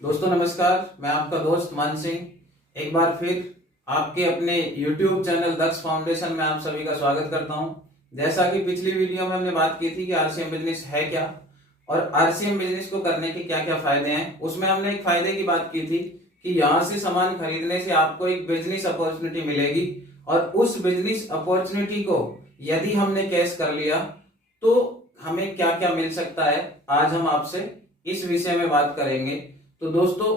दोस्तों नमस्कार, मैं आपका दोस्त मान सिंह एक बार फिर आपके अपने YouTube चैनल दक्ष फाउंडेशन में आप सभी का स्वागत करता हूं। जैसा कि पिछली वीडियो में हमने बात की थी कि आरसीएम बिजनेस है क्या और आरसीएम बिजनेस को करने के क्या क्या फायदे हैं, उसमें हमने एक फायदे की बात की थी कि यहाँ से सामान खरीदने से आपको एक बिजनेस अपॉर्चुनिटी मिलेगी और उस बिजनेस अपॉर्चुनिटी को यदि हमने कैश कर लिया तो हमें क्या क्या मिल सकता है। आज हम आपसे इस विषय में बात करेंगे। तो दोस्तों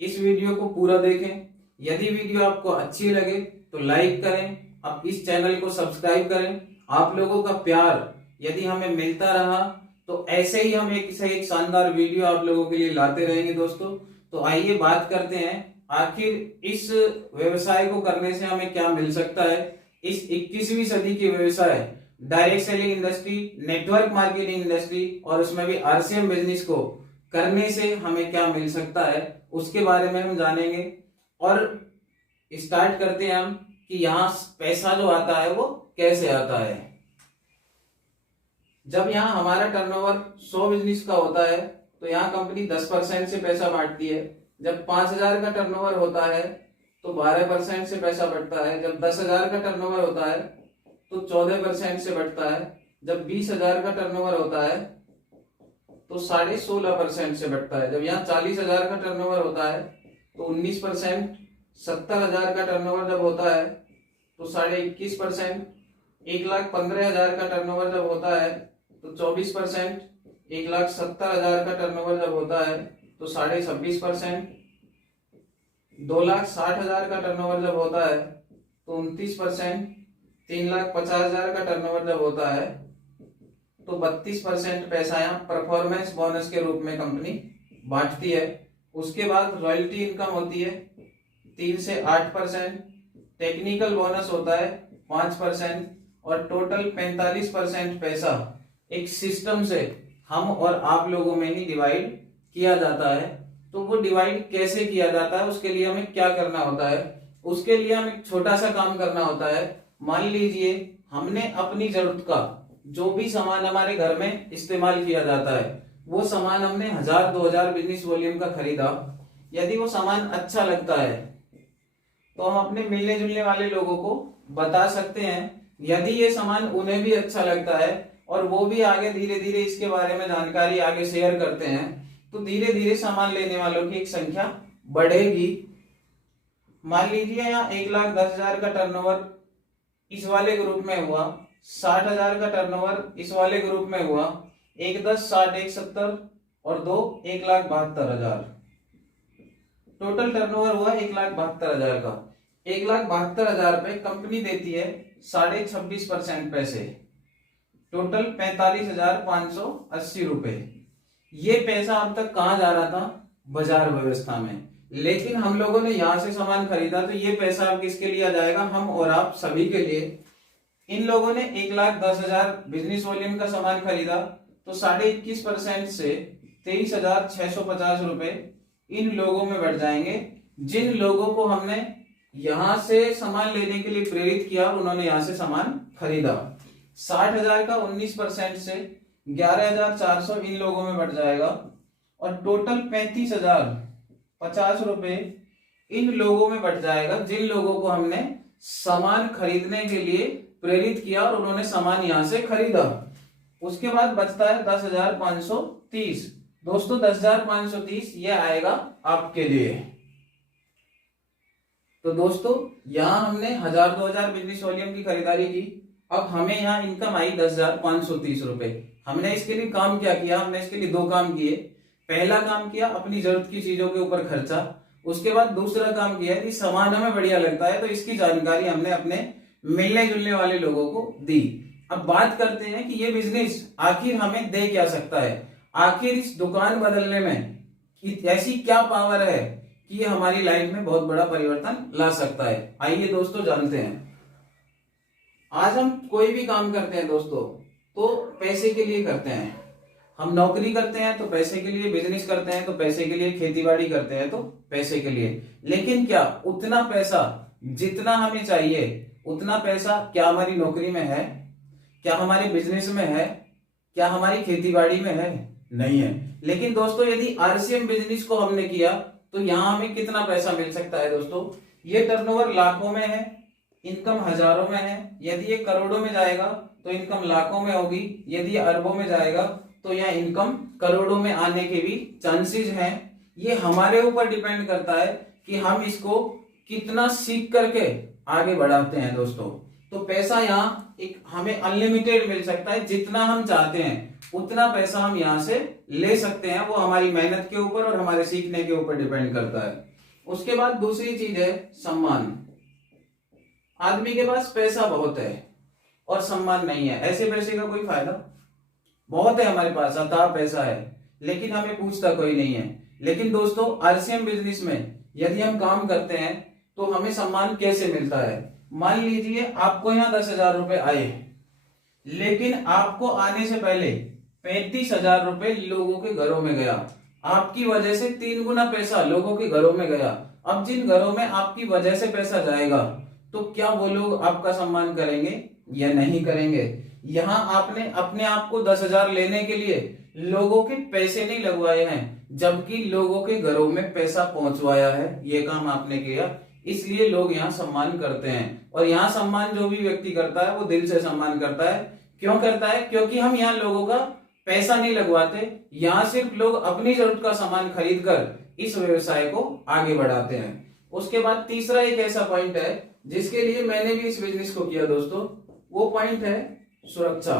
इस वीडियो को पूरा देखें। यदि वीडियो आपको अच्छी लगे तो लाइक करें, आप इस चैनल को सब्सक्राइब करें। आप लोगों का प्यार यदि हमें मिलता रहा तो ऐसे ही हम एक से एक शानदार वीडियो आप लोगों के लिए लाते रहेंगे। दोस्तों तो आइए बात करते हैं आखिर इस व्यवसाय को करने से हमें क्या मिल सकता है। इस 21वीं सदी की व्यवसाय direct selling industry, network marketing industry और उसमें भी आरसीएम बिजनेस को करने से हमें क्या मिल सकता है उसके बारे में हम जानेंगे। और स्टार्ट करते हैं हम कि यहाँ पैसा जो आता है वो कैसे आता है। जब यहाँ हमारा टर्नओवर 100 बिजनेस का होता है तो यहाँ कंपनी 10% से पैसा बांटती है। जब 5,000 का टर्नओवर होता है तो 12% से पैसा बढ़ता है। जब 10,000 का टर्नओवर होता है तो 14% से बढ़ता है। जब 20,000 का टर्नओवर होता है तो 16.5% से बढ़ता है। जब यहाँ 40,000 का टर्नओवर होता है तो 19%। 70,000 का टर्नओवर जब होता है तो 21.5%। 1,15,000 का टर्नओवर जब होता है तो 24%। 1,70,000 का टर्नओवर जब होता है तो 26.5%। 2,60,000 का टर्नओवर जब होता है तो 29%। 3,50,000 का टर्नओवर जब होता है तो 32% पैसा यहाँ परफॉर्मेंस बोनस के रूप में कंपनी बांटती है। उसके बाद रॉयल्टी इनकम होती है 3 से 8%। टेक्निकल बोनस होता है 5% और टोटल 45% पैसा एक सिस्टम से हम और आप लोगों में ही डिवाइड किया जाता है। तो वो डिवाइड कैसे किया जाता है उसके लिए हमें क्या करना होता है। उसके लिए हमें एक छोटा सा काम करना होता है। मान लीजिए हमने अपनी जरूरत का जो भी सामान हमारे घर में इस्तेमाल किया जाता है वो सामान हमने 1,000-2,000 बिजनेस वॉल्यूम का खरीदा। यदि वो सामान अच्छा लगता है तो हम अपने मिलने जुलने वाले लोगों को बता सकते हैं। यदि ये सामान उन्हें भी अच्छा लगता है और वो भी आगे धीरे धीरे इसके बारे में जानकारी आगे शेयर करते हैं तो धीरे धीरे सामान लेने वालों की एक संख्या बढ़ेगी। मान लीजिए यहाँ 1,10,000 का टर्नओवर इस वाले ग्रुप में हुआ, 60,000 का टर्नओवर इस वाले ग्रुप में हुआ, 1 10 60 1 70 और 2 1,72,000। टोटल टर्नओवर हुआ 1,72,000 का। 1,72,000 पे कंपनी देती है 26.5% पैसे, टोटल 45,580 रुपए। ये पैसा अब तक कहाँ जा रहा था? बाजार व्यवस्था में। लेकिन हम लोगों ने यहां से सामान खरीदा तो ये पैसा अब किसके लिए आ जाएगा? हम और आप सभी के लिए। इन लोगों ने 1,10,000 बिजनेस वॉल्यूम का सामान खरीदा तो 21.5% से 23,650 रुपए इन लोगों में बढ़ जाएंगे, जिन लोगों को हमने यहां से सामान लेने के लिए प्रेरित किया और उन्होंने यहां से सामान खरीदा। 60,000 का 19% से 11,400 इन लोगों में बढ़ जाएगा और टोटल 35,050 रुपए इन लोगों में बढ़ जाएगा, जिन लोगों को हमने सामान खरीदने के लिए प्रेरित किया और उन्होंने सामान यहां से खरीदा। उसके बाद बचता है 10,530। दोस्तों 10,530 ये आएगा आपके लिए। तो दोस्तों यहां हमने 1,000-2,000 बिजनेस वॉल्यूम की खरीदारी की। अब हमें यहाँ इनकम आई 10,530 रुपए। हमने इसके लिए काम क्या किया? हमने इसके लिए 2 काम किए। पहला काम किया अपनी जरूरत की चीजों के ऊपर खर्चा। उसके बाद दूसरा काम किया कि सामान हमें बढ़िया लगता है तो इसकी जानकारी हमने अपने मिलने जुलने वाले लोगों को दी। अब बात करते हैं कि ये बिजनेस आखिर हमें दे क्या सकता है। आखिर इस दुकान बदलने में ऐसी क्या पावर है कि ये हमारी लाइफ में बहुत बड़ा परिवर्तन ला सकता है। आइए दोस्तों जानते हैं। आज हम कोई भी काम करते हैं दोस्तों तो पैसे के लिए करते हैं। हम नौकरी करते हैं तो पैसे के लिए, बिजनेस करते हैं तो पैसे के लिए, खेती बाड़ी करते हैं तो पैसे के लिए। लेकिन क्या उतना पैसा जितना हमें चाहिए उतना पैसा क्या हमारी नौकरी में है? क्या हमारे बिजनेस में है? क्या हमारी खेती बाड़ी में है? नहीं है। लेकिन दोस्तों यदि आरसीएम बिजनेस को हमने किया तो यहाँ हमें कितना पैसा मिल सकता है दोस्तों? ये टर्नओवर लाखों में है, इनकम हजारों में है। यदि ये करोड़ों में जाएगा तो इनकम लाखों में होगी, यदि अरबों में जाएगा तो यह इनकम करोड़ों में आने के भी चांसेस हैं। ये हमारे ऊपर डिपेंड करता है कि हम इसको कितना सीख करके आगे बढ़ाते हैं दोस्तों। तो पैसा यहाँ एक हमें अनलिमिटेड मिल सकता है, जितना हम चाहते हैं उतना पैसा हम यहाँ से ले सकते हैं। वो हमारी मेहनत के ऊपर और हमारे सीखने के ऊपर डिपेंड करता है। उसके बाद दूसरी चीज है सम्मान। आदमी के पास पैसा बहुत है और सम्मान नहीं है, ऐसे पैसे का कोई फायदा? बहुत है हमारे पास, अथाह पैसा है, लेकिन हमें पूछता कोई नहीं है। लेकिन दोस्तों आरसीएम बिजनेस में यदि हम काम करते हैं तो हमें सम्मान कैसे मिलता है? मान लीजिए आपको यहाँ 10,000 रुपए आए, लेकिन आपको आने से पहले 35,000 रुपए लोगों के घरों में गया। आपकी वजह से 3 गुना पैसा लोगों के घरों में गया। अब जिन घरों में आपकी वजह से पैसा जाएगा तो क्या वो लोग आपका सम्मान करेंगे या नहीं करेंगे? यहाँ आपने अपने आप को 10,000 लेने के लिए लोगों के पैसे नहीं लगवाए हैं, जबकि लोगों के घरों में पैसा पहुंचवाया है। ये काम आपने किया, इसलिए लोग यहाँ सम्मान करते हैं। और यहाँ सम्मान जो भी व्यक्ति करता है वो दिल से सम्मान करता है। क्यों करता है? क्योंकि हम यहाँ लोगों का पैसा नहीं लगवाते, यहाँ सिर्फ लोग अपनी जरूरत का सामान खरीद कर इस व्यवसाय को आगे बढ़ाते हैं। उसके बाद तीसरा एक ऐसा पॉइंट है जिसके लिए मैंने भी इस बिजनेस को किया दोस्तों, वो पॉइंट है सुरक्षा।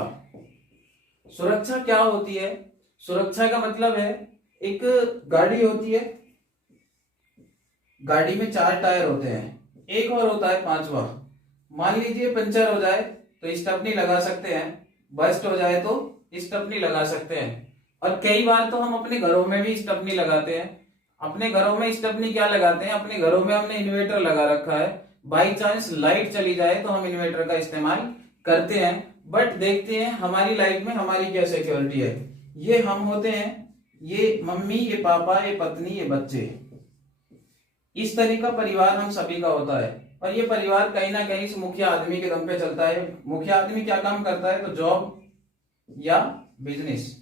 सुरक्षा क्या होती है? सुरक्षा का मतलब है, एक गाड़ी होती है, गाड़ी में 4 टायर होते हैं, एक और होता है 5वां। मान लीजिए पंचर हो जाए तो स्टेपनी लगा सकते हैं, बस्ट हो जाए तो स्टेपनी लगा सकते हैं। और कई बार तो हम अपने घरों में भी स्टेपनी लगाते हैं। अपने घरों में स्टेपनी क्या लगाते हैं? अपने घरों में हमने इन्वर्टर लगा रखा है, बाई चांस लाइट चली जाए तो हम इन्वर्टर का इस्तेमाल करते हैं। बट देखते हैं हमारी लाइफ में हमारी क्या सिक्योरिटी है। ये हम होते हैं, ये मम्मी, ये पापा, ये पत्नी, ये बच्चे, इस तरह का परिवार हम सभी का होता है। और ये परिवार कहीं ना कहीं इस मुखिया आदमी के दम पे चलता है। मुखिया आदमी क्या काम करता है? तो जॉब या बिजनेस।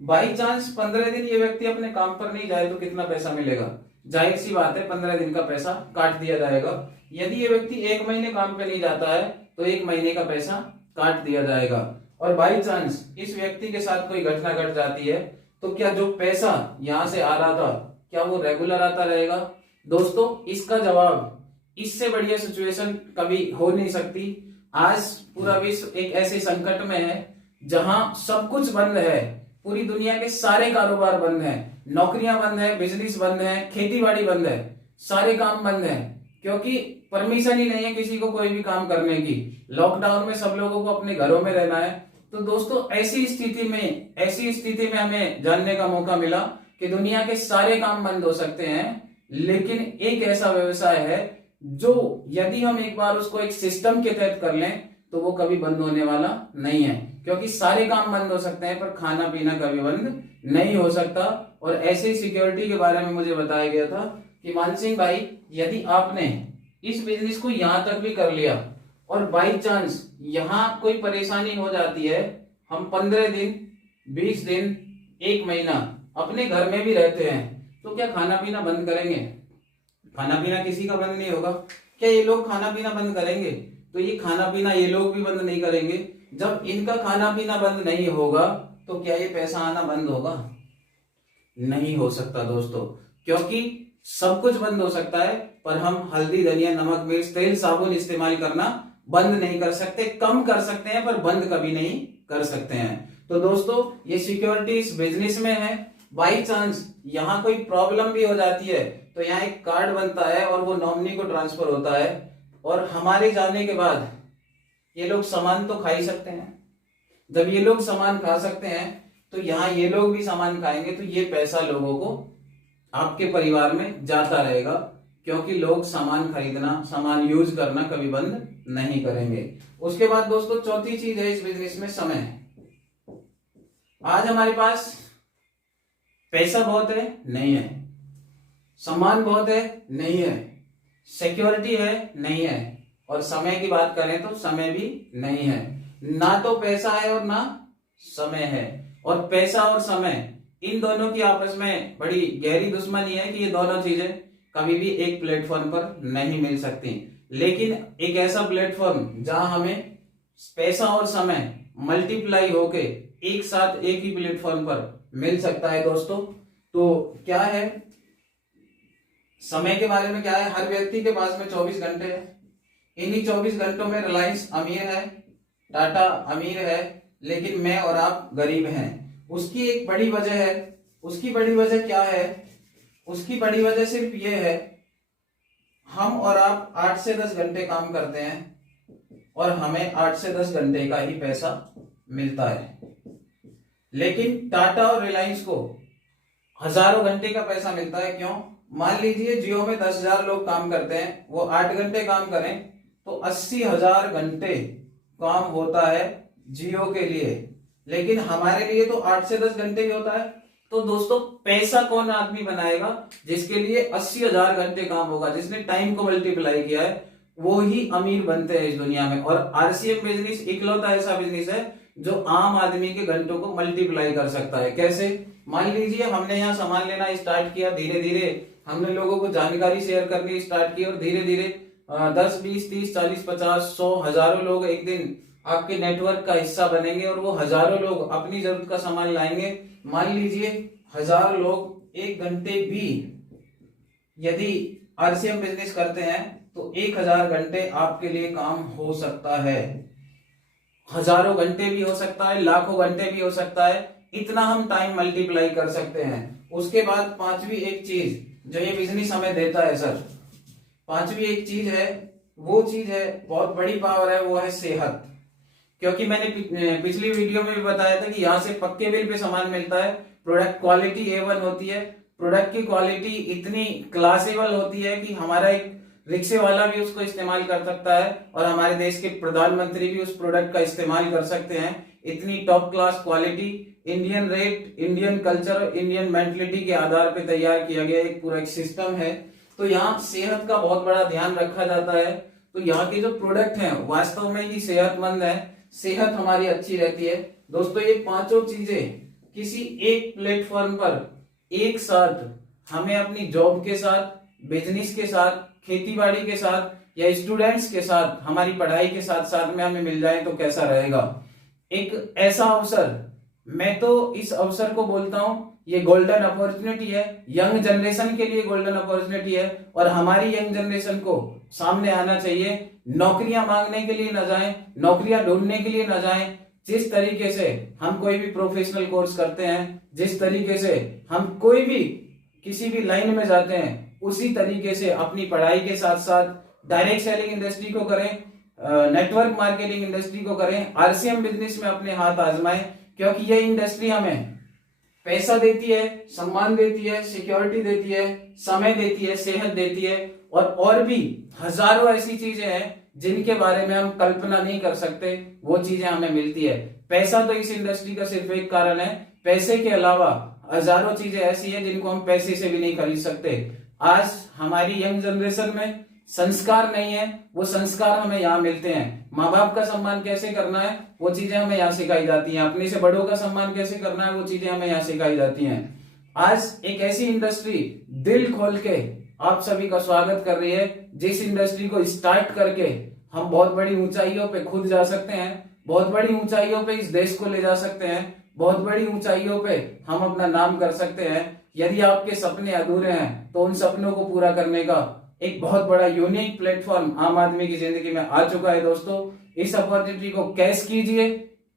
बाई चांस 15 दिन ये व्यक्ति अपने काम पर नहीं जाए तो कितना पैसा मिलेगा? जाहिर सी बात है 15 दिन का पैसा काट दिया जाएगा। यदि ये व्यक्ति 1 महीने काम पे नहीं जाता है तो 1 महीने का पैसा काट दिया जाएगा। और बाई चांस इस व्यक्ति के साथ कोई घटना घट जाती है तो क्या जो पैसा यहां से आ रहा था क्या वो रेगुलर आता रहेगा? दोस्तों इसका जवाब, इससे बढ़िया सिचुएशन कभी हो नहीं सकती। आज पूरा विश्व एक ऐसे संकट में है जहां सब कुछ बंद है, पूरी दुनिया के सारे कारोबार बंद हैं, नौकरियां बंद है, बिजनेस बंद है, खेती बाड़ी बंद है, सारे काम बंद है, क्योंकि परमिशन ही नहीं है किसी को कोई भी काम करने की। लॉकडाउन में सब लोगों को अपने घरों में रहना है। तो दोस्तों ऐसी स्थिति में हमें जानने का मौका मिला कि दुनिया के सारे काम बंद हो सकते हैं, लेकिन एक ऐसा व्यवसाय है जो यदि हम एक बार उसको एक सिस्टम के तहत कर लें तो वो कभी बंद होने वाला नहीं है। क्योंकि सारे काम बंद हो सकते हैं पर खाना पीना कभी बंद नहीं हो सकता। और ऐसे सिक्योरिटी के बारे में मुझे बताया गया था कि मानसिंह भाई, यदि आपने इस बिजनेस को यहां तक भी कर लिया और बाई चांस यहां कोई परेशानी हो जाती है, हम 15 दिन, 20 दिन, 1 महीना अपने घर में भी रहते हैं, तो क्या खाना पीना बंद करेंगे? खाना पीना किसी का बंद नहीं होगा। क्या ये लोग खाना पीना बंद करेंगे? तो ये खाना पीना ये लोग भी बंद नहीं करेंगे। जब इनका खाना पीना बंद नहीं होगा तो क्या ये पैसा आना बंद होगा? नहीं हो सकता दोस्तों, क्योंकि सब कुछ बंद हो सकता है पर हम हल्दी, धनिया, नमक, मिर्च, तेल, साबुन इस्तेमाल करना बंद नहीं कर सकते। कम कर सकते हैं पर बंद कभी नहीं कर सकते हैं। तो दोस्तों ये सिक्योरिटी इस बिजनेस में है। बाई चांस यहाँ कोई प्रॉब्लम भी हो जाती है तो यहाँ एक कार्ड बनता है और वो नॉमिनी को ट्रांसफर होता है, और हमारे जाने के बाद ये लोग सामान तो खा ही सकते हैं। जब ये लोग सामान खा सकते हैं तो यहाँ ये लोग भी सामान खाएंगे, तो ये पैसा लोगों को, आपके परिवार में जाता रहेगा, क्योंकि लोग सामान खरीदना, सामान यूज करना कभी बंद नहीं करेंगे। उसके बाद दोस्तों चौथी चीज है इस बिजनेस में समय। आज हमारे पास पैसा बहुत है? नहीं है। सामान बहुत है? नहीं है। सिक्योरिटी है? नहीं है। और समय की बात करें तो समय भी नहीं है। ना तो पैसा है और ना समय है। और पैसा और समय, इन दोनों की आपस में बड़ी गहरी दुश्मनी है कि ये दोनों चीजें कभी भी एक प्लेटफॉर्म पर नहीं मिल सकती। लेकिन एक ऐसा प्लेटफॉर्म जहां हमें पैसा और समय मल्टीप्लाई होके एक साथ एक ही प्लेटफॉर्म पर मिल सकता है दोस्तों। तो क्या है, समय के बारे में क्या है, हर व्यक्ति के पास में 24 घंटे है। इन्हीं 24 घंटों में रिलायंस अमीर है, टाटा अमीर है, लेकिन मैं और आप गरीब हैं। उसकी एक बड़ी वजह है। उसकी बड़ी वजह क्या है? उसकी बड़ी वजह सिर्फ ये है, हम और आप 8 से 10 घंटे काम करते हैं और हमें 8 से 10 घंटे का ही पैसा मिलता है। लेकिन टाटा और रिलायंस को हजारों घंटे का पैसा मिलता है। क्यों? मान लीजिए जियो में 10,000 लोग काम करते हैं, वो 8 घंटे काम करें तो 80,000 घंटे काम होता है जियो के लिए, लेकिन हमारे लिए तो 8 से 10 घंटे ही होता है। तो दोस्तों, पैसा कौन आदमी बनाएगा? जिसके लिए 80,000 घंटे काम होगा, जिसने टाइम को मल्टीप्लाई किया है, वो ही अमीर बनते हैं इस दुनिया में। और आरसीएम बिजनेस इकलौता ऐसा बिजनेस है जो आम आदमी के घंटों को मल्टीप्लाई कर सकता है। कैसे? मान लीजिए हमने यहाँ सामान लेना स्टार्ट किया, धीरे धीरे हमने लोगों को जानकारी शेयर करनी स्टार्ट की और धीरे धीरे 10, 20, 30, 40, 50, 100, हजारों लोग एक दिन आपके नेटवर्क का हिस्सा बनेंगे और वो हजारों लोग अपनी जरूरत का सामान लाएंगे। मान लीजिए 1000 लोग एक घंटे भी यदि आरसीएम बिजनेस करते हैं तो 1000 घंटे आपके लिए काम हो सकता है। हजारों घंटे भी हो सकता है, लाखों घंटे भी हो सकता है। इतना हम टाइम मल्टीप्लाई कर सकते हैं। उसके बाद पांचवी एक चीज जो ये बिजनेस हमें देता है सर, पांचवी एक चीज है, वो चीज है बहुत बड़ी पावर है, वो है सेहत। क्योंकि मैंने पिछली वीडियो में भी बताया था कि यहाँ से पक्के बिल पे सामान मिलता है, प्रोडक्ट क्वालिटी A1 होती है, प्रोडक्ट की क्वालिटी इतनी क्लासेबल होती है कि हमारा एक रिक्शे वाला भी उसको इस्तेमाल कर सकता है और हमारे देश के प्रधानमंत्री भी उस प्रोडक्ट का इस्तेमाल कर सकते हैं। इतनी top class quality, Indian rate, Indian culture और इंडियन मेंटलिटी के आधार पर तैयार किया गया एक पूरा एक सिस्टम है। तो यहाँ सेहत का बहुत बड़ा ध्यान रखा जाता है। तो यहाँ के जो प्रोडक्ट हैं वास्तव में ही सेहतमंद है, सेहत हमारी अच्छी रहती है। दोस्तों, ये पांचों चीजें किसी एक प्लेटफॉर्म पर एक साथ हमें अपनी जॉब के साथ, बिजनेस के साथ, खेतीबाड़ी के साथ या स्टूडेंट्स के साथ, हमारी पढ़ाई के साथ साथ में हमें मिल जाए तो कैसा रहेगा। एक ऐसा अवसर, मैं तो इस अवसर को बोलता हूं ये गोल्डन अपॉर्चुनिटी है, यंग जनरेशन के लिए गोल्डन अपॉर्चुनिटी है। और हमारी यंग जनरेशन को सामने आना चाहिए। नौकरियां मांगने के लिए न जाएं, नौकरियां ढूंढने के लिए न जाएं। जिस तरीके से हम कोई भी प्रोफेशनल कोर्स करते हैं, जिस तरीके से हम कोई भी किसी भी लाइन में जाते हैं, उसी तरीके से अपनी पढ़ाई के साथ साथ डायरेक्ट सेलिंग इंडस्ट्री को करें, नेटवर्क मार्केटिंग इंडस्ट्री को करें, आरसीएम बिजनेस में अपने हाथ आजमाएं। क्योंकि यह इंडस्ट्री हमें पैसा देती है, सम्मान देती है, सिक्योरिटी देती है, समय देती है, सेहत देती है और भी हजारों ऐसी चीजें हैं जिनके बारे में हम कल्पना नहीं कर सकते, वो चीजें हमें मिलती है। पैसा तो इस इंडस्ट्री का सिर्फ एक कारण है, पैसे के अलावा हजारों चीजें ऐसी हैं जिनको हम पैसे से भी नहीं खरीद सकते। आज हमारी यंग जनरेशन में संस्कार नहीं है, वो संस्कार हमें यहाँ मिलते हैं। माँ बाप का सम्मान कैसे करना है वो चीजें हमें यहाँ सिखाई जाती हैं, अपने से बड़ों का सम्मान कैसे करना है वो चीजें हमें यहाँ सिखाई जाती हैं। आज एक ऐसी इंडस्ट्री दिल खोल के आप सभी का स्वागत कर रही है, जिस इंडस्ट्री को स्टार्ट करके हम बहुत बड़ी ऊंचाइयों पे खुद जा सकते हैं, बहुत बड़ी ऊंचाइयों पे इस देश को ले जा सकते हैं, बहुत बड़ी ऊंचाइयों पे हम अपना नाम कर सकते हैं। यदि आपके सपने अधूरे हैं तो उन सपनों को पूरा करने का एक बहुत बड़ा यूनिक प्लेटफॉर्म आम आदमी की जिंदगी में आ चुका है। दोस्तों, इस अपॉर्चुनिटी को कैच कीजिए,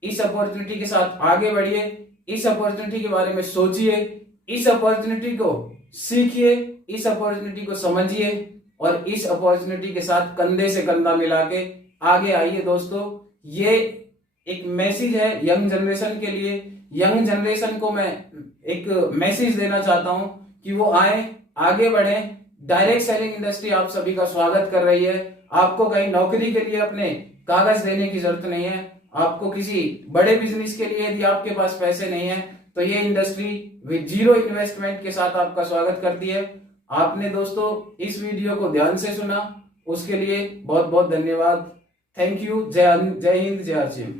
इस अपॉर्चुनिटी के साथ आगे बढ़िए, इस अपॉर्चुनिटी के बारे में सोचिए, इस अपॉर्चुनिटी को सीखिए, इस अपॉर्चुनिटी को समझिए और इस अपॉर्चुनिटी के साथ कंधे से कंधा मिला के आगे आइए। दोस्तों, ये एक मैसेज है यंग जनरेशन के लिए। यंग जनरेशन को मैं एक मैसेज देना चाहता हूं कि वो आए, आगे बढ़े। डायरेक्ट सेलिंग इंडस्ट्री आप सभी का स्वागत कर रही है। आपको कहीं नौकरी के लिए अपने कागज देने की जरूरत नहीं है। आपको किसी बड़े बिजनेस के लिए यदि आपके पास पैसे नहीं है तो ये इंडस्ट्री विद जीरो इन्वेस्टमेंट के साथ आपका स्वागत करती है। आपने दोस्तों इस वीडियो को ध्यान से सुना, उसके लिए बहुत बहुत धन्यवाद। Thank you. जय हिंद, जय आरसीएम।